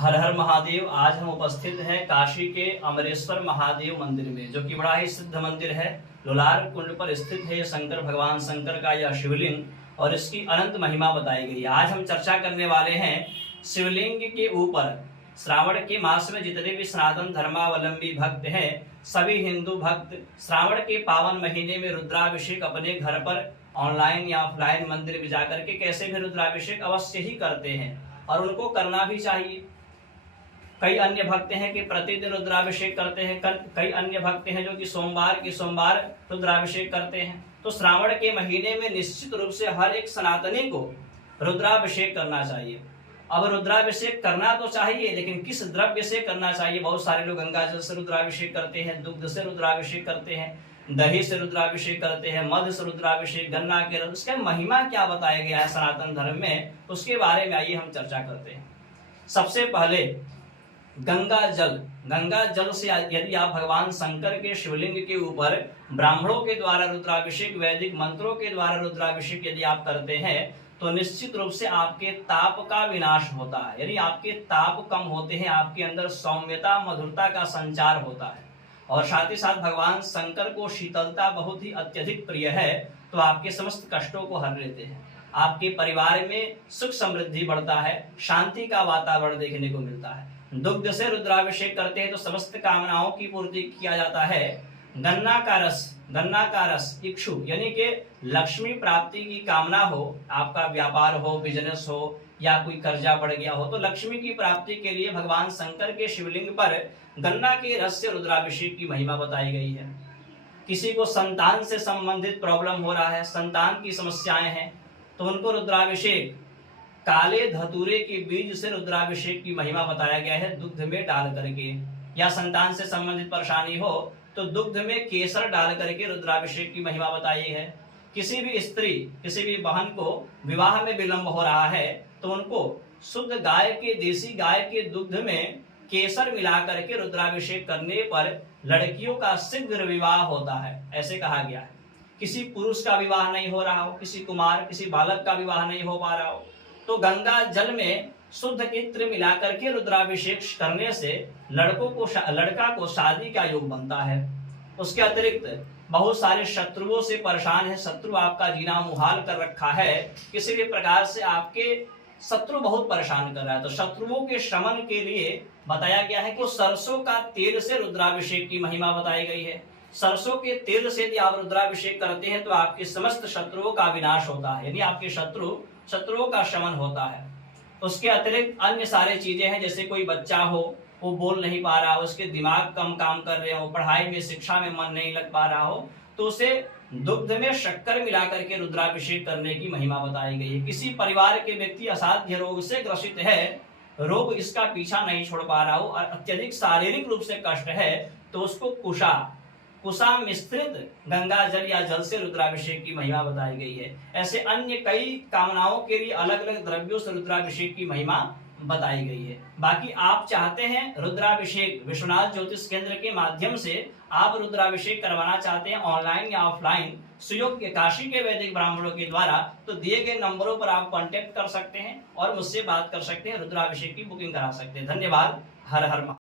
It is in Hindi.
हर हर महादेव। आज हम उपस्थित हैं काशी के अमरेश्वर महादेव मंदिर में, जो कि बड़ा ही सिद्ध मंदिर है। लोलार कुंड पर स्थित है। शंकर भगवान शंकर का यह शिवलिंग और इसकी अनंत महिमा बताई गई है। आज हम चर्चा करने वाले हैं शिवलिंग के ऊपर। श्रावण के मास में जितने भी सनातन धर्मावलंबी भक्त हैं, सभी हिंदू भक्त श्रावण के पावन महीने में रुद्राभिषेक अपने घर पर ऑनलाइन या ऑफलाइन मंदिर में जाकर के कैसे भी रुद्राभिषेक अवश्य ही करते हैं, और उनको करना भी चाहिए। कई अन्य भक्त हैं कि प्रतिदिन रुद्राभिषेक करते हैं। कई अन्य भक्त हैं जो कि सोमवार की सोमवार रुद्राभिषेक करते हैं। तो श्रावण के महीने में निश्चित रूप से हर एक सनातनी को रुद्राभिषेक करना चाहिए। अब रुद्राभिषेक करना तो चाहिए, लेकिन किस द्रव्य से करना चाहिए? बहुत सारे लोग गंगा जल से रुद्राभिषेक करते हैं, दुग्ध से रुद्राभिषेक करते हैं, दही से रुद्राभिषेक करते हैं, मध से रुद्राभिषेक, गन्ना के रस। उसका महिमा क्या बताया गया है सनातन धर्म में, उसके बारे में आइए हम चर्चा करते हैं। सबसे पहले गंगा जल से यदि आप भगवान शंकर के शिवलिंग के ऊपर ब्राह्मणों के द्वारा रुद्राभिषेक, वैदिक मंत्रों के द्वारा रुद्राभिषेक यदि आप करते हैं, तो निश्चित रूप से आपके ताप का विनाश होता है। यानी आपके ताप कम होते हैं, आपके अंदर सौम्यता, मधुरता का संचार होता है। और साथ ही साथ भगवान शंकर को शीतलता बहुत ही अत्यधिक प्रिय है, तो आपके समस्त कष्टों को हर लेते हैं। आपके परिवार में सुख समृद्धि बढ़ता है, शांति का वातावरण देखने को मिलता है। दुग्ध से रुद्राभिषेक करते हैं तो समस्त कामनाओं की पूर्ति किया जाता है। गन्ना का रस इक्षु यानी कि लक्ष्मी प्राप्ति की कामना हो, आपका व्यापार हो, बिजनेस हो, या कोई कर्जा बढ़ गया हो, तो लक्ष्मी की प्राप्ति के लिए भगवान शंकर के शिवलिंग पर गन्ना के रस से रुद्राभिषेक की महिमा बताई गई है। किसी को संतान से संबंधित प्रॉब्लम हो रहा है, संतान की समस्याएं हैं, तो उनको रुद्राभिषेक काले धतूरे के बीज से रुद्राभिषेक की महिमा बताया गया है, दुग्ध में डाल करके। या संतान से संबंधित परेशानी हो तो दुग्ध में केसर डाल करके रुद्राभिषेक की महिमा बताई है। किसी भी स्त्री, किसी भी बहन को विवाह में विलंब हो रहा है, तो उनको शुद्ध गाय के, देसी गाय के दुग्ध में केसर मिला करके रुद्राभिषेक करने पर लड़कियों का शीघ्र विवाह होता है, ऐसे कहा गया है। किसी पुरुष का विवाह नहीं हो रहा हो, किसी कुमार, किसी बालक का विवाह नहीं हो पा रहा हो, तो गंगा जल में शुद्ध इत्र मिलाकर के रुद्राभिषेक करने से लड़का को शादी का योग बनता है। उसके अतिरिक्त बहुत सारे शत्रुओं से परेशान है, शत्रु आपका जीना मुहाल कर रखा है, किसी भी प्रकार से आपके शत्रु बहुत परेशान कर रहा है, तो शत्रुओं के शमन के लिए बताया गया है कि सरसों का तेल से रुद्राभिषेक की महिमा बताई गई है। सरसों के तेल से यदि आप रुद्राभिषेक करते हैं तो आपके समस्त शत्रुओं का विनाश होता है, यानी आपके शत्रुओं का शमन होता है। उसके अतिरिक्त अन्य सारे चीजें हैं, जैसे कोई बच्चा हो, वो बोल नहीं पा रहा हो, उसके दिमाग कम काम कर रहे हो, पढ़ाई में, शिक्षा में मन नहीं लग पा रहा हो, तो उसे दुग्ध में शक्कर मिला करके रुद्राभिषेक करने की महिमा बताई गई है। किसी परिवार के व्यक्ति असाध्य रोग से ग्रसित है, रोग इसका पीछा नहीं छोड़ पा रहा हो और अत्यधिक शारीरिक रूप से कष्ट है, तो उसको कुशा मिश्रित गंगा जल या जल से रुद्राभिषेक की महिमा बताई गई है। ऐसे अन्य कई कामनाओं के लिए अलग अलग द्रव्यों से रुद्राभिषेक की महिमा बताई गई है। बाकी आप चाहते हैं रुद्राभिषेक विश्वनाथ ज्योतिष केंद्र के माध्यम से आप रुद्राभिषेक करवाना चाहते हैं ऑनलाइन या ऑफलाइन सुयोग्य काशी के वैदिक ब्राह्मणों के द्वारा, तो दिए गए नंबरों पर आप कांटेक्ट कर सकते हैं और मुझसे बात कर सकते हैं, रुद्राभिषेक की बुकिंग करा सकते हैं। धन्यवाद। हर हर